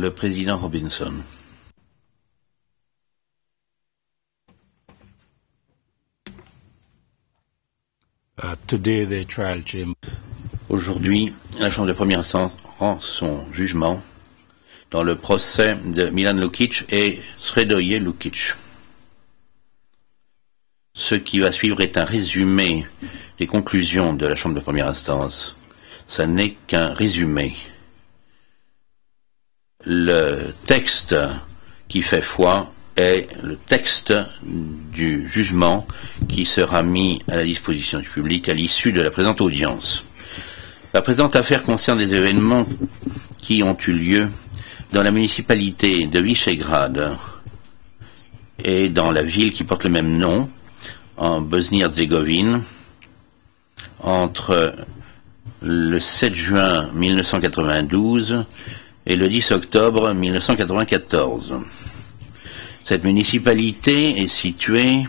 Le président Robinson. Today the trial chamber. Aujourd'hui, la Chambre de première instance rend son jugement dans le procès de Milan Lukic et Sredoje Lukic. Ce qui va suivre est un résumé des conclusions de la Chambre de première instance. Ça n'est qu'un résumé. Le texte qui fait foi est le texte du jugement qui sera mis à la disposition du public à l'issue de la présente audience. La présente affaire concerne des événements qui ont eu lieu dans la municipalité de Visegrad et dans la ville qui porte le même nom, en Bosnie-Herzégovine, entre le 7 juin 1992 et le 10 octobre 1994. Cette municipalité est située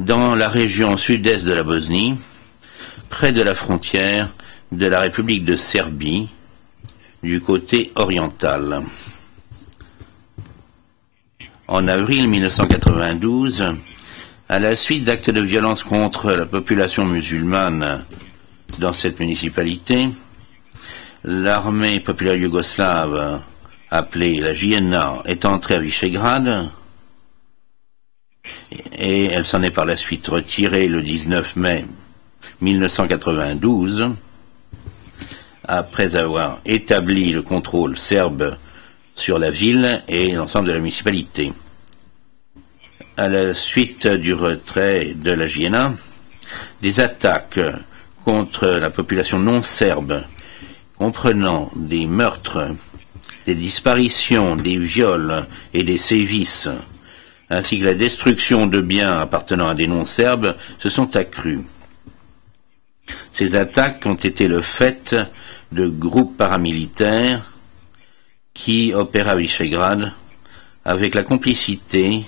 dans la région sud-est de la Bosnie, près de la frontière de la République de Serbie, du côté oriental. En avril 1992, à la suite d'actes de violence contre la population musulmane dans cette municipalité, l'armée populaire yougoslave, appelée la JNA, est entrée à Visegrad et elle s'en est par la suite retirée le 19 mai 1992, après avoir établi le contrôle serbe sur la ville et l'ensemble de la municipalité. À la suite du retrait de la JNA, des attaques contre la population non serbe, comprenant des meurtres, des disparitions, des viols et des sévices, ainsi que la destruction de biens appartenant à des non-serbes, se sont accrues. Ces attaques ont été le fait de groupes paramilitaires qui opèrent à Visegrad avec la complicité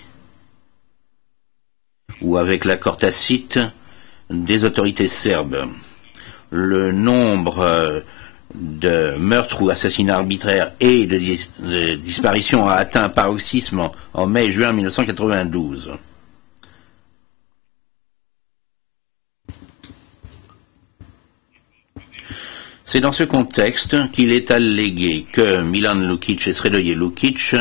ou avec l'accord tacite des autorités serbes. Le nombre de meurtres ou assassinats arbitraires et de disparitions a atteint un paroxysme en mai-juin 1992. C'est dans ce contexte qu'il est allégué que Milan Lukic et Sredoje Lukic,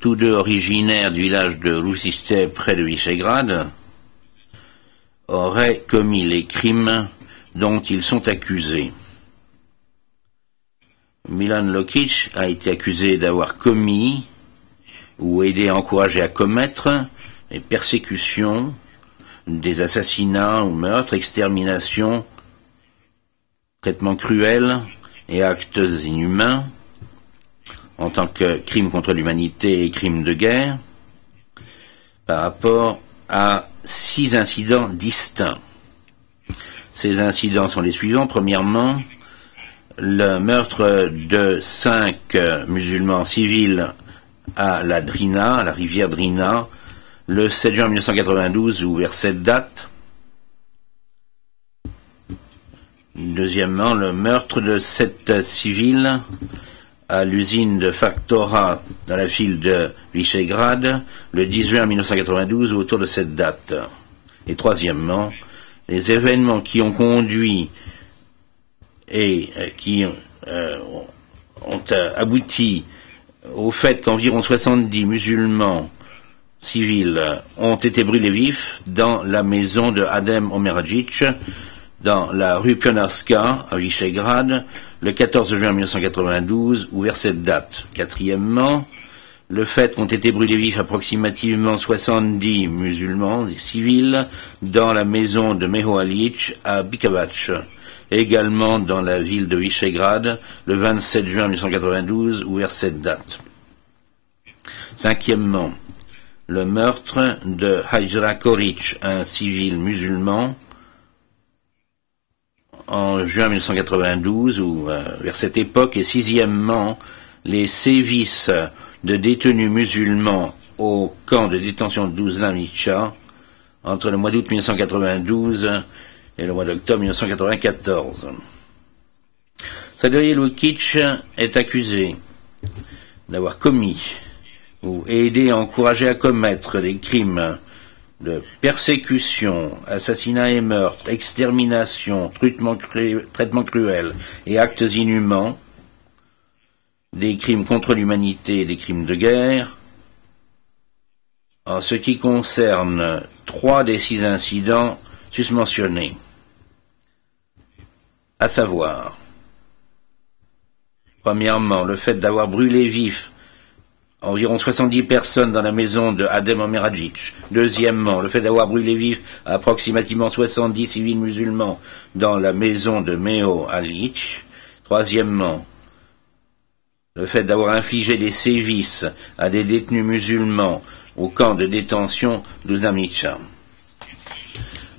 tous deux originaires du village de Rusište près de Visegrad, auraient commis les crimes dont ils sont accusés. Milan Lukic a été accusé d'avoir commis ou aidé à encourager à commettre des persécutions, des assassinats ou meurtres, exterminations, traitements cruels et actes inhumains en tant que crimes contre l'humanité et crimes de guerre par rapport à 6 incidents distincts. Ces incidents sont les suivants. Premièrement, le meurtre de 5 musulmans civils à la Drina, à la rivière Drina, le 7 juin 1992 ou vers cette date. Deuxièmement, le meurtre de 7 civils à l'usine de Faktora dans la ville de Visegrad le 10 juin 1992 ou autour de cette date. Et troisièmement, les événements qui ont conduit et qui ont abouti au fait qu'environ 70 musulmans civils ont été brûlés vifs dans la maison de Adem Omeragic, dans la rue Pionarska à Visegrad, le 14 juin 1992 ou vers cette date. Quatrièmement, le fait qu'ont été brûlés vifs approximativement 70 musulmans et civils dans la maison de Mehoalic à Bikavac, également dans la ville de Visegrad, le 27 juin 1992 ou vers cette date. Cinquièmement, le meurtre de Hajra Koric, un civil musulman, en juin 1992 ou vers cette époque. Et sixièmement, les sévices de détenus musulmans au camp de détention de Duzlamica entre le mois d'août 1992 et le mois d'octobre 1994. Sredoje Lukic est accusé d'avoir commis ou aidé à encourager à commettre des crimes de persécution, assassinat et meurtre, extermination, traitement cruel et actes inhumains, des crimes contre l'humanité et des crimes de guerre. En ce qui concerne 3 des 6 incidents susmentionnés, à savoir, premièrement, le fait d'avoir brûlé vif environ 70 personnes dans la maison de Adem Omeragic. Deuxièmement, le fait d'avoir brûlé vif approximativement 70 civils musulmans dans la maison de Meo Alic. Troisièmement, le fait d'avoir infligé des sévices à des détenus musulmans au camp de détention d'Uzamicha.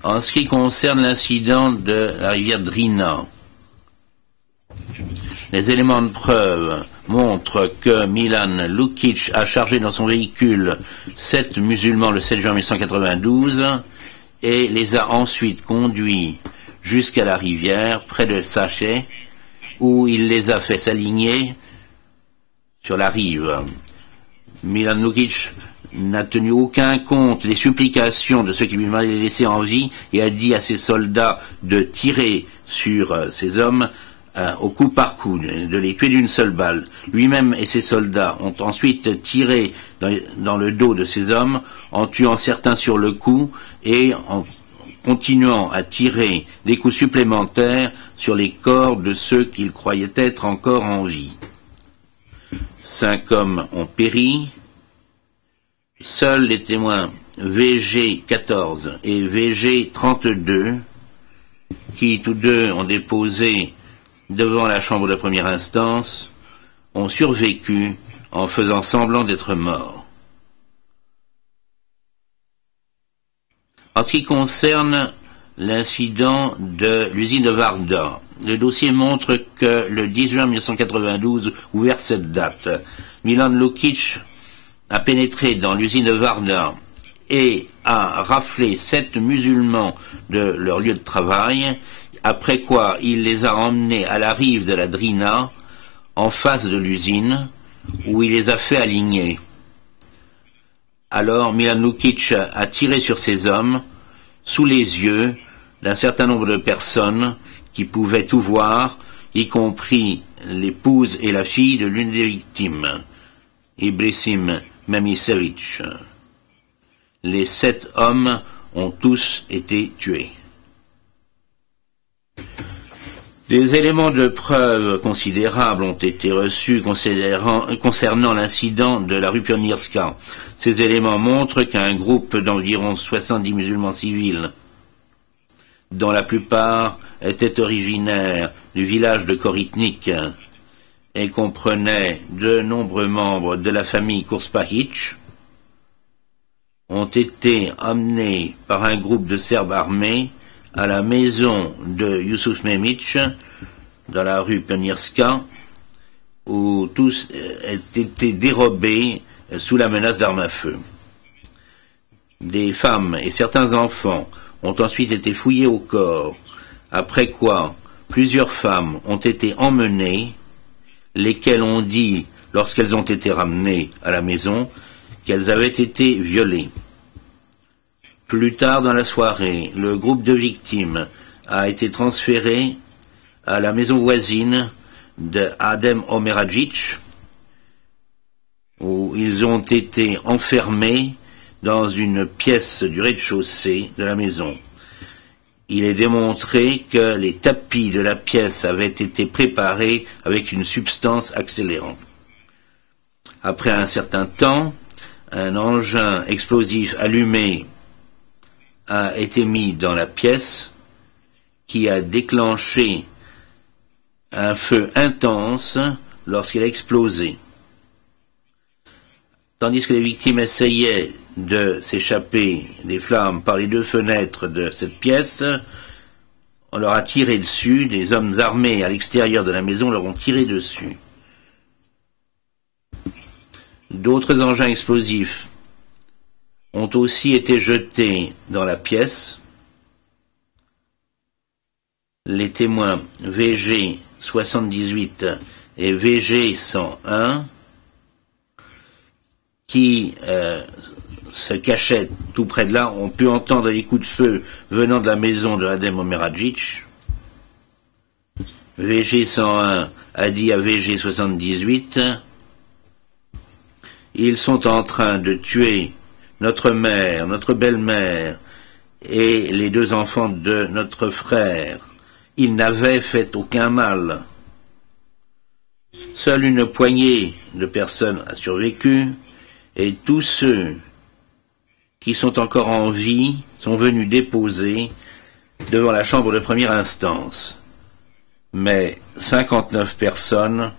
En ce qui concerne l'incident de la rivière Drina, les éléments de preuve montrent que Milan Lukic a chargé dans son véhicule 7 musulmans le 7 juin 1992 et les a ensuite conduits jusqu'à la rivière, près de Sachet, où il les a fait s'aligner sur la rive. Milan Lukic n'a tenu aucun compte des supplications de ceux qui lui avaient laissé en vie et a dit à ses soldats de tirer sur ces hommes au coup par coup, de les tuer d'une seule balle. Lui-même et ses soldats ont ensuite tiré dans le dos de ces hommes, en tuant certains sur le coup et en continuant à tirer des coups supplémentaires sur les corps de ceux qu'ils croyaient être encore en vie. 5 hommes ont péri. Seuls les témoins VG14 et VG32, qui tous deux ont déposé devant la chambre de première instance, ont survécu en faisant semblant d'être morts. En ce qui concerne l'incident de l'usine de Varda, le dossier montre que le 10 juin 1992, ou vers cette date, Milan Lukic a pénétré dans l'usine de Varda et a raflé 7 musulmans de leur lieu de travail, après quoi il les a emmenés à la rive de la Drina, en face de l'usine, où il les a fait aligner. Alors Milan Lukic a tiré sur ces hommes, sous les yeux d'un certain nombre de personnes qui pouvaient tout voir, y compris l'épouse et la fille de l'une des victimes, Ibrisim Memisevic. Les 7 hommes ont tous été tués. Des éléments de preuve considérables ont été reçus concernant l'incident de la rue Pionierska. Ces éléments montrent qu'un groupe d'environ 70 musulmans civils, dont la plupart étaient originaires du village de Koritnik et comprenaient de nombreux membres de la famille Kurspahic, ont été amenés par un groupe de Serbes armés à la maison de Yusuf Memic, dans la rue Pionierska, où tous étaient dérobés sous la menace d'armes à feu. Des femmes et certains enfants ont ensuite été fouillés au corps, après quoi plusieurs femmes ont été emmenées, lesquelles ont dit, lorsqu'elles ont été ramenées à la maison, qu'elles avaient été violées. Plus tard dans la soirée, le groupe de victimes a été transféré à la maison voisine de Adem Omeragic, où ils ont été enfermés dans une pièce du rez-de-chaussée de la maison. Il est démontré que les tapis de la pièce avaient été préparés avec une substance accélérante. Après un certain temps, un engin explosif allumé a été mis dans la pièce, qui a déclenché un feu intense lorsqu'il a explosé. Tandis que les victimes essayaient de s'échapper des flammes par les 2 fenêtres de cette pièce, on leur a tiré dessus, des hommes armés à l'extérieur de la maison leur ont tiré dessus. D'autres engins explosifs ont aussi été jetés dans la pièce. Les témoins VG 78 et VG 101 qui se cachaient tout près de là, ont pu entendre les coups de feu venant de la maison de Adem Omeragic. VG 101 a dit à VG 78 « Ils sont en train de tuer notre mère, notre belle-mère et les 2 enfants de notre frère. Ils n'avaient fait aucun mal. » Seule une poignée de personnes a survécu, et tous ceux qui sont encore en vie sont venus déposer devant la chambre de première instance. Mais 59 personnes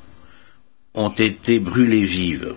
ont été brûlées vives.